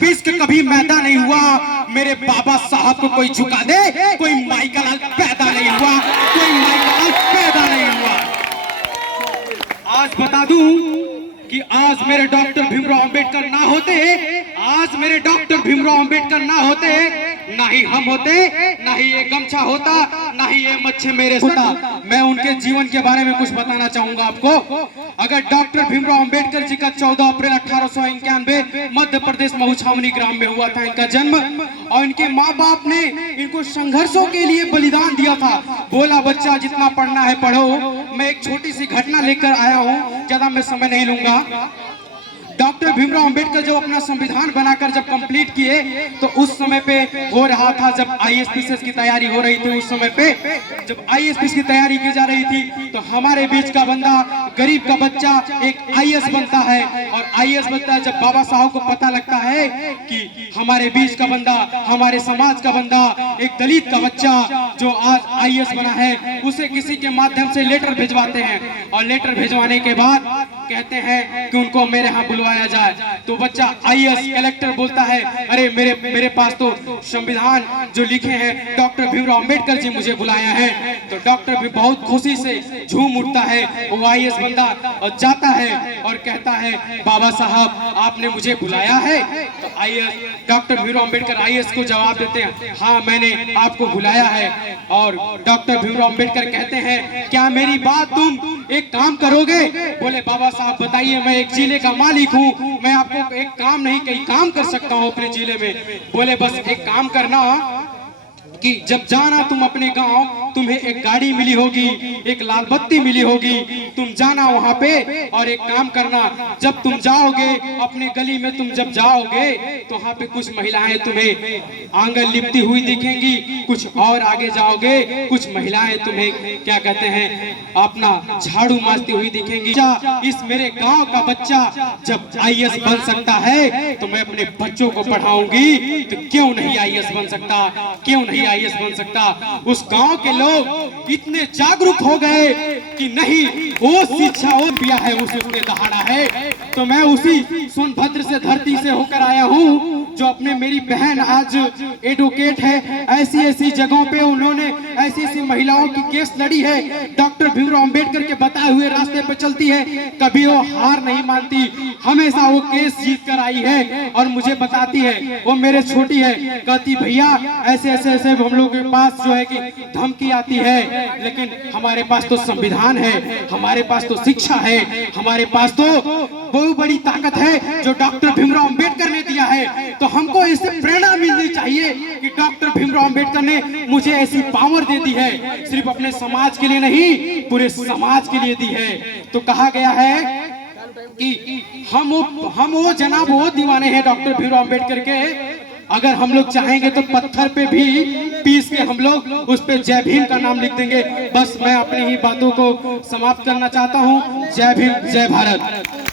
Piece के कभी मैदा नहीं हुआ, मेरे बाबा साहब को कोई झुका दे, कोई माई का लाल पैदा नहीं हुआ, कोई माई का लाल पैदा नहीं हुआ। आज बता दूं कि आज मेरे डॉक्टर भीमराव अंबेडकर ना होते, आज मेरे डॉक्टर भीमराव अंबेडकर ना होते, ना ही हम होते, ना ही ये गमछा होता, ना ही ये मच्छे मेरे होता। मैं उनके जीवन के बारे में कुछ बताना चाहूंगा आपको। अगर डॉक्टर भीमराव अंबेडकर जी का 14 अप्रैल 1891 मध्य प्रदेश महुछावनी ग्राम में हुआ था इनका जन्म, और इनके माँ बाप ने इनको संघर्षों के लिए बलिदान दिया था। बोला बच्चा जितना पढ़ना है पढ़ो। मैं एक छोटी सी घटना लेकर आया हूँ, ज्यादा मैं समय नहीं लूंगा। डॉक्टर भीमराव अंबेडकर जब अपना संविधान बनाकर जब कंप्लीट किए तो उस समय पे हो रहा था, जब आईएएस की तैयारी हो रही थी, उस समय पे जब आईएएस की तैयारी की जा रही थी तो हमारे बीच का बंदा, गरीब का बच्चा एक आईएएस बनता है। और आईएएस बनता है जब बाबा साहब को पता लगता है कि हमारे बीच का बंदा, हमारे समाज का बंदा, एक दलित का बच्चा जो आज आईएएस बना है, उसे किसी के माध्यम से लेटर भिजवाते हैं। और लेटर भिजवाने के बाद कहते हैं कि उनको मेरे यहाँ बुलवाया जाए। तो बच्चा आईएएस कलेक्टर बोलता है, अरे मेरे पास तो संविधान जो लिखे हैं डॉक्टर भीमराव अंबेडकर जी मुझे बुलाया है। तो डॉक्टर भी बहुत खुशी से झूम उठता है, वो आईएएस बंदा और जाता है और कहता है बाबा साहब आपने मुझे बुलाया है। तो IAS doctor Bhimrao Ambedkar IAS को जवाब देते हैं, हाँ मैंने आपको बुलाया है। और डॉक्टर भीमराव अंबेडकर कहते हैं क्या मेरी बात तुम एक काम करोगे? बोले बाबा साहब बताइए, मैं एक जिले का मालिक हूँ, मैं आपको एक काम नहीं कई काम कर सकता हूँ अपने जिले में। बोले बस एक काम करना कि जब जाना तुम अपने गांव, तुम्हें एक गाड़ी मिली होगी, एक लाल बत्ती मिली होगी, तुम जाना वहां पे और एक काम करना, जब तुम जाओगे अपने गली में, तुम जब जाओगे तो वहां पे कुछ महिलाएं तुम्हें आंगन लिपती हुई दिखेंगी, कुछ और आगे जाओगे कुछ महिलाएं तुम्हें क्या कहते हैं अपना झाड़ू मारती हुई दिखेंगी। इस मेरे गांव का बच्चा जब आईएएस बन सकता है तो मैं अपने बच्चों को पढ़ाऊंगी, तो क्यों नहीं आईएएस बन सकता, क्यों नहीं आईएएस बन सकता। उस गांव के लोग इतने जागरूक हो गए कि नहीं वो शिक्षा वो पिया है उसने दहाड़ा है। तो मैं उसी सोनभद्र से धरती से होकर आया हूँ, जो अपने मेरी बहन आज एडवोकेट है, ऐसी ऐसी जगहों पे उन्होंने ऐसी ऐसी महिलाओं की केस लड़ी है, डॉक्टर भीमराव अंबेडकर के बताए हुए रास्ते पे चलती है, कभी वो हार नहीं मानती, हमेशा वो केस जीत कर आई है। और मुझे बताती है, वो मेरे छोटी है, कहती भैया ऐसे ऐसे ऐसे हम लोग के पास जो है कि धमकी आती है, लेकिन हमारे पास तो संविधान है, हमारे पास तो शिक्षा है, हमारे पास तो बहुत बड़ी ताकत है जो डॉक्टर भीमराव अंबेडकर ने दिया है। तो हमको इससे प्रेरणा मिलनी चाहिए कि डॉक्टर भीमराव अंबेडकर ने मुझे ऐसी पावर दे दी है, सिर्फ अपने समाज के लिए नहीं पूरे समाज के लिए दी है। तो कहा गया है कि हम वो जनाब वो दीवाने हैं डॉक्टर भीमराव अंबेडकर के, अगर हम लोग चाहेंगे तो पत्थर पे भी पीस के हम लोग उस पे जय भीम का नाम लिख देंगे। बस मैं अपनी ही बातों को समाप्त करना चाहता हूँ। जय भीम, जय भारत।